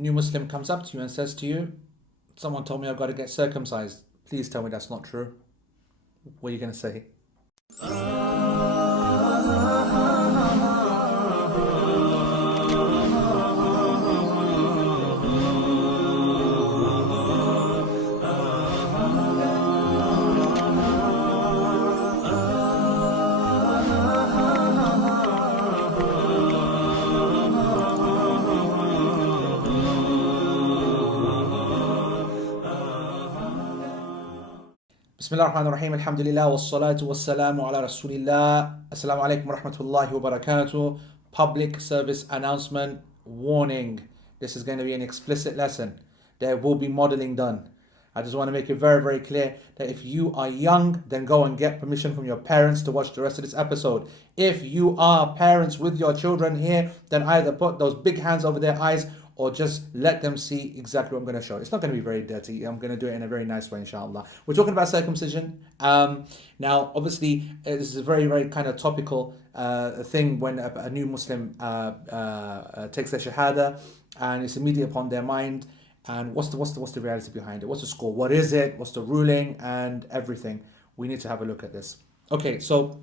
new Muslim comes up to you and says to you, someone told me I've got to get circumcised. Please tell me that's not true. What are you going to say? Bismillah ar-Rahman ar-Rahim, alhamdulillah, wassalatu wassalamu ala rasulillah. Assalamu alaikum wa rahmatullahi wa barakatuh. Public service announcement, warning. This is going to be an explicit lesson. There will be modeling done. I just want to make it very, very clear that if you are young, then go and get permission from your parents to watch the rest of this episode. If you are parents with your children here, then either put those big hands over their eyes or just let them see exactly what I'm going to show. It's not going to be very dirty. I'm going to do it in a very nice way, inshallah. We're talking about circumcision. Now, obviously, this is a very, very kind of topical thing when a new Muslim takes their shahada and it's immediately upon their mind. And what's the reality behind it? What's the score? What is it? What's the ruling? And everything. We need to have a look at this. Okay, so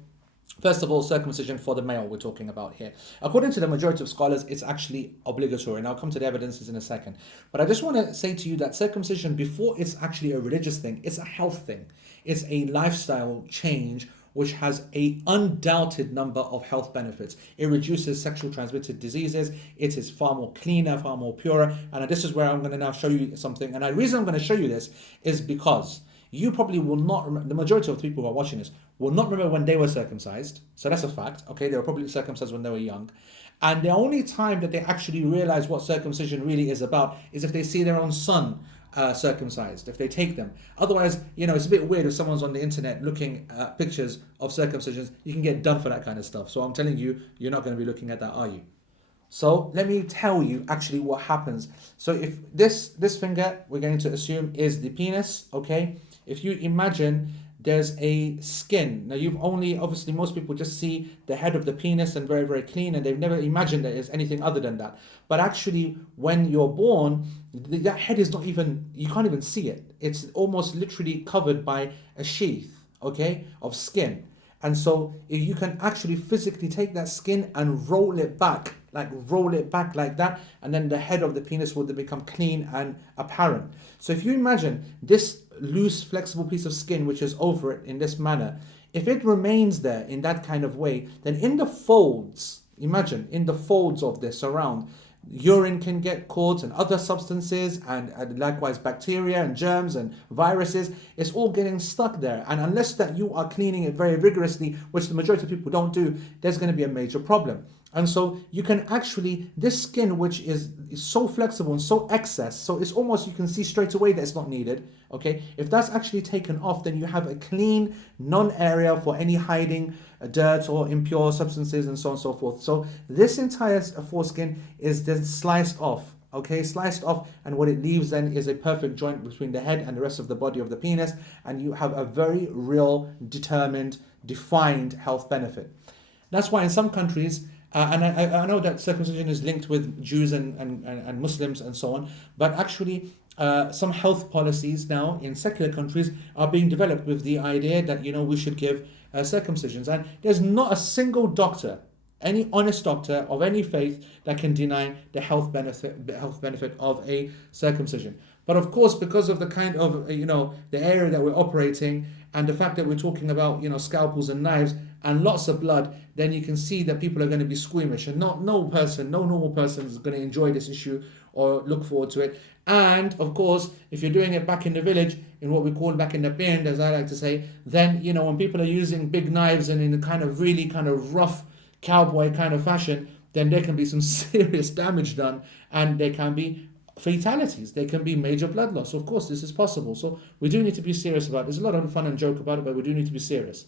first of all, circumcision for the male we're talking about here. According to the majority of scholars, it's actually obligatory, and I'll come to the evidences in a second. But I just want to say to you that circumcision, before it's actually a religious thing, it's a health thing. It's a lifestyle change which has an undoubted number of health benefits. It reduces sexual transmitted diseases. It is far more cleaner, far more purer. And this is where I'm going to now show you something. And the reason I'm going to show you this is because you probably will not remember, the majority of the people who are watching this will not remember when they were circumcised. So that's a fact. Okay, they were probably circumcised when they were young. And the only time that they actually realize what circumcision really is about is if they see their own son circumcised, if they take them. Otherwise, it's a bit weird if someone's on the internet looking at pictures of circumcisions. You can get done for that kind of stuff. So I'm telling you, you're not going to be looking at that, are you? So let me tell you actually what happens. So if this finger, we're going to assume is the penis, okay? If you imagine there's a skin. Now obviously most people just see the head of the penis and very, very clean, and they've never imagined that there's anything other than that. But actually when you're born, that head is not even, you can't even see it. It's almost literally covered by a sheath, okay, of skin. And so if you can actually physically take that skin and roll it back like that, and then the head of the penis will become clean and apparent. So if you imagine this loose, flexible piece of skin which is over it in this manner, if it remains there in that kind of way, then in the folds, imagine in the folds of this around, urine can get caught and other substances, and likewise bacteria and germs and viruses. It's all getting stuck there, and unless that you are cleaning it very vigorously, which the majority of people don't do, there's going to be a major problem. And so you can actually, this skin which is so flexible and so excess, so it's almost, you can see straight away that it's not needed, okay? If that's actually taken off, then you have a clean, non-area for any hiding dirt or impure substances and so on and so forth. So this entire foreskin is then sliced off, okay? Sliced off, and what it leaves then is a perfect joint between the head and the rest of the body of the penis, and you have a very real, determined, defined health benefit. That's why in some countries, and I know that circumcision is linked with Jews and Muslims and so on, but actually some health policies now in secular countries are being developed with the idea that, we should give circumcisions. And there's not a single doctor, any honest doctor of any faith, that can deny the health benefit of a circumcision. But of course, because of the kind of, the area that we're operating, and the fact that we're talking about, scalpels and knives and lots of blood, then you can see that people are going to be squeamish, and no normal person is going to enjoy this issue or look forward to it. And of course, if you're doing it back in the village, in what we call back in the bin, as I like to say, then, when people are using big knives and in a kind of really kind of rough cowboy kind of fashion, then there can be some serious damage done, and there can be fatalities. There can be major blood loss. Of course, this is possible. So we do need to be serious about it. There's a lot of fun and joke about it, but we do need to be serious.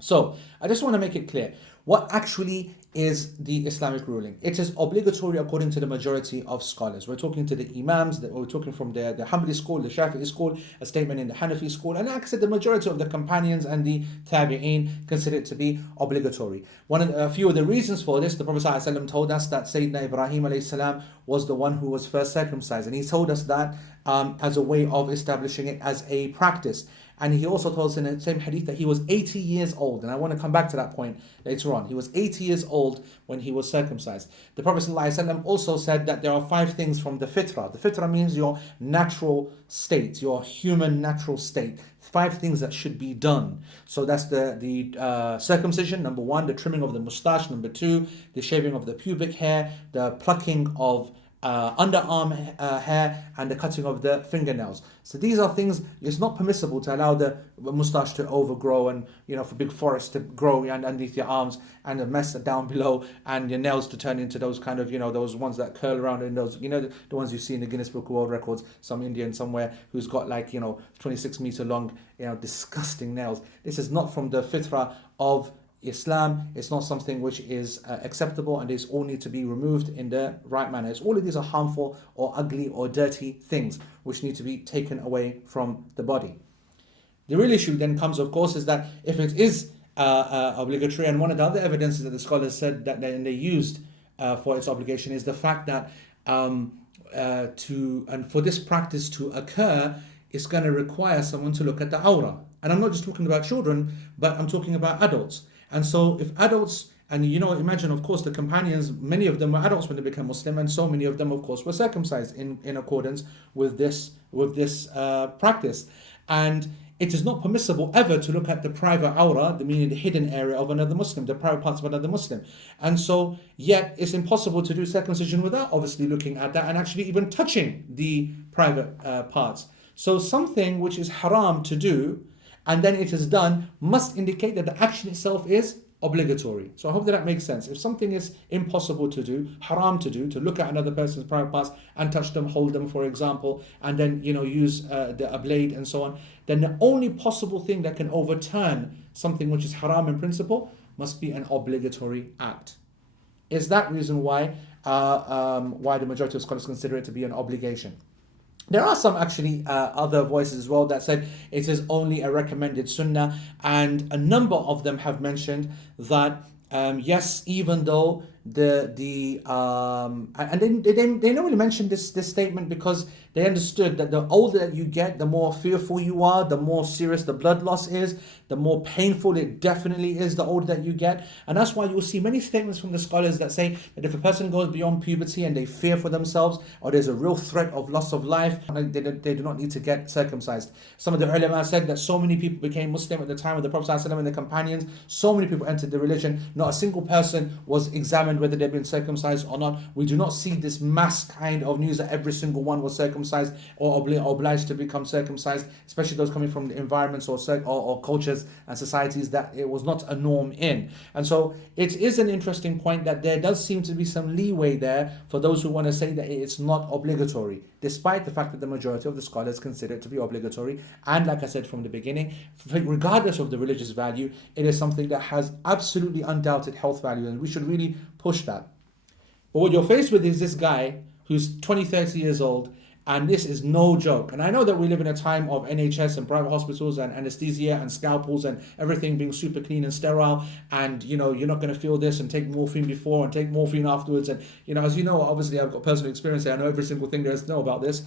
So I just want to make it clear what actually is the Islamic ruling. It is obligatory according to the majority of scholars. We're talking to the Imams, we're talking from the Hanbali school, the Shafi'i school, a statement in the Hanafi school, and like I said, the majority of the companions and the Tabi'een consider it to be obligatory. A few of the reasons for this, the Prophet ﷺ told us that Sayyidina Ibrahim alayhi was the one who was first circumcised, and he told us that as a way of establishing it as a practice. And he also told us in the same hadith that he was 80 years old. And I want to come back to that point later on. He was 80 years old when he was circumcised. The Prophet ﷺ also said that there are 5 things from the fitrah. The fitrah means your natural state, your human natural state. 5 things that should be done. So that's the circumcision, number 1, the trimming of the mustache, number 2, the shaving of the pubic hair, the plucking of underarm hair, and the cutting of the fingernails. So these are things, it's not permissible to allow the mustache to overgrow and, for big forests to grow underneath your arms and a mess down below, and your nails to turn into those kind of, those ones that curl around in those, the ones you see in the Guinness Book of World Records, some Indian somewhere who's got 26 meter long, disgusting nails. This is not from the fitrah of Islam. It's not something which is acceptable, and these all need to be removed in the right manner. All of these are harmful or ugly or dirty things which need to be taken away from the body. The real issue then comes, of course, is that if it is obligatory, and one of the other evidences that the scholars said that they used for its obligation is the fact that for this practice to occur, it's going to require someone to look at the awrah. And I'm not just talking about children, but I'm talking about adults. And so if adults, and imagine, of course, the companions, many of them were adults when they became Muslim, and so many of them, of course, were circumcised in accordance with this practice. And it is not permissible ever to look at the private awrah, meaning the hidden area of another Muslim, the private parts of another Muslim. And so, yet it's impossible to do circumcision without obviously looking at that and actually even touching the private parts. So something which is haram to do, and then it is done, must indicate that the action itself is obligatory. So I hope that makes sense. If something is impossible to do, haram to do, to look at another person's private parts and touch them, hold them, for example, and then use a blade and so on, then the only possible thing that can overturn something which is haram in principle must be an obligatory act. Is that reason why the majority of scholars consider it to be an obligation? There are some actually other voices as well that said it is only a recommended sunnah, and a number of them have mentioned that yes, even though and they normally mention this statement because they understood that the older that you get, the more fearful you are, the more serious the blood loss is, the more painful it definitely is the older that you get. And that's why you'll see many statements from the scholars that say that if a person goes beyond puberty and they fear for themselves, or there's a real threat of loss of life, they do not need to get circumcised. Some of the ulama said that so many people became Muslim at the time of the Prophet ﷺ and the companions, so many people entered the religion, not a single person was examined whether they've been circumcised or not. We do not see this mass kind of news that every single one was circumcised or obliged to become circumcised, especially those coming from the environments or cultures and societies that it was not a norm in. And so it is an interesting point that there does seem to be some leeway there for those who want to say that it's not obligatory, despite the fact that the majority of the scholars consider it to be obligatory. And like I said from the beginning, regardless of the religious value, it is something that has absolutely undoubted health value, and we should really push that. But what you're faced with is this guy who's 20, 30 years old, and this is no joke. And I know that we live in a time of NHS and private hospitals and anesthesia and scalpels and everything being super clean and sterile, and you're not going to feel this and take morphine before and take morphine afterwards. And as you know, obviously I've got personal experience here. I know every single thing there is to know about this.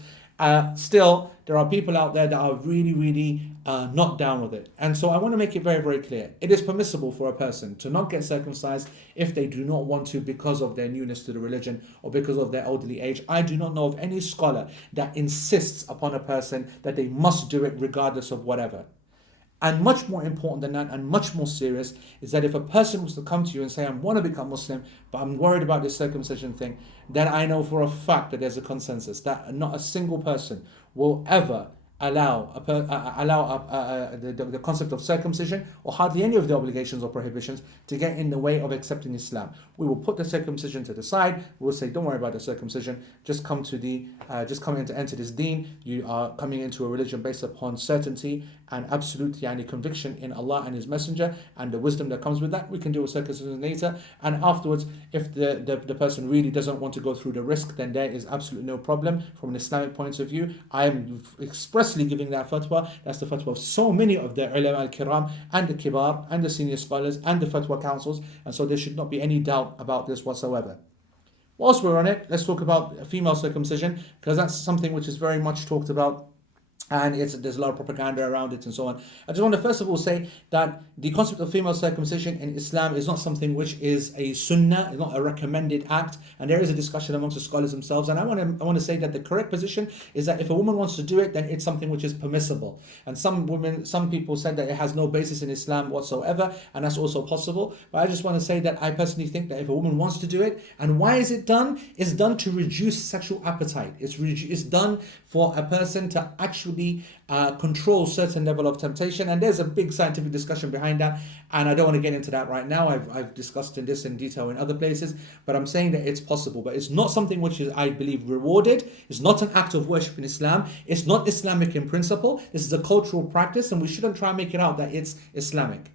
Still, there are people out there that are really, really not down with it. And so I want to make it very, very clear. It is permissible for a person to not get circumcised if they do not want to because of their newness to the religion or because of their elderly age. I do not know of any scholar that insists upon a person that they must do it regardless of whatever. And much more important than that, and much more serious, is that if a person was to come to you and say, I want to become Muslim, but I'm worried about this circumcision thing, then I know for a fact that there's a consensus that not a single person will ever allow the concept of circumcision, or hardly any of the obligations or prohibitions, to get in the way of accepting Islam. We will put the circumcision to the side. We will say, don't worry about the circumcision. Just come in to enter this deen. You are coming into a religion based upon certainty and absolute conviction in Allah and His Messenger and the wisdom that comes with that, we can do a circumcision later. And afterwards, if the person really doesn't want to go through the risk, then there is absolutely no problem from an Islamic point of view. I am expressly giving that fatwa. That's the fatwa of so many of the ulama al-kiram and the kibar and the senior scholars and the fatwa councils, and so there should not be any doubt about this whatsoever. Whilst we're on it, let's talk about female circumcision, because that's something which is very much talked about, and there's a lot of propaganda around it and so on. I just want to first of all say that the concept of female circumcision in Islam is not something which is a sunnah, it's not a recommended act, and there is a discussion amongst the scholars themselves. And I want to say that the correct position is that if a woman wants to do it, then it's something which is permissible. And some people said that it has no basis in Islam whatsoever, and that's also possible. But I just want to say that I personally think that if a woman wants to do it, and why is it done? It's done to reduce sexual appetite. It's done for a person to actually control certain level of temptation, and there's a big scientific discussion behind that, and I don't want to get into that right now. I've discussed this in detail in other places, but I'm saying that it's possible, but it's not something which is, I believe, rewarded. It's not an act of worship in Islam. It's not Islamic in principle. This is a cultural practice, and we shouldn't try and make it out that it's Islamic.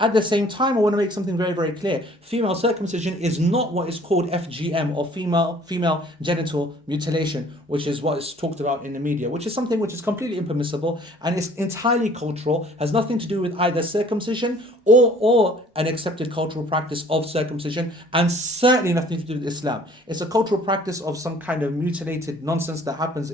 At the same time, I want to make something very, very clear. Female circumcision is not what is called FGM, or female genital mutilation, which is what is talked about in the media, which is something which is completely impermissible, and it's entirely cultural, has nothing to do with either circumcision or an accepted cultural practice of circumcision, and certainly nothing to do with Islam. It's a cultural practice of some kind of mutilated nonsense that happens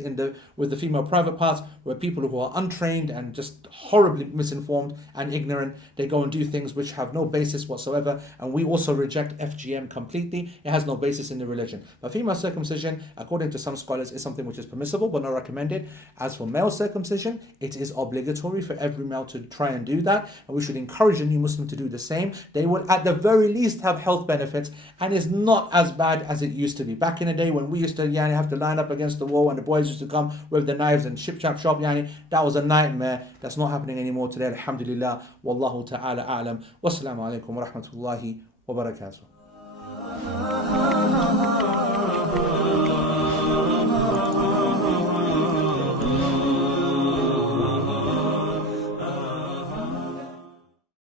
with the female private parts, where people who are untrained and just horribly misinformed and ignorant, they go and do things which have no basis whatsoever, and we also reject FGM completely. It has no basis in the religion. But female circumcision, according to some scholars, is something which is permissible but not recommended. As for male circumcision, it is obligatory for every male to try and do that, and we should encourage a new Muslim to do the same. They will at the very least have health benefits, and it's not as bad as it used to be. Back in the day when we used to have to line up against the wall and the boys used to come with the knives and ship chap shop, that was a nightmare. That's not happening anymore today, alhamdulillah. Wallahu ta'ala a'lam. Wassalamu alaikum wa rahmatullahi wa barakatuh.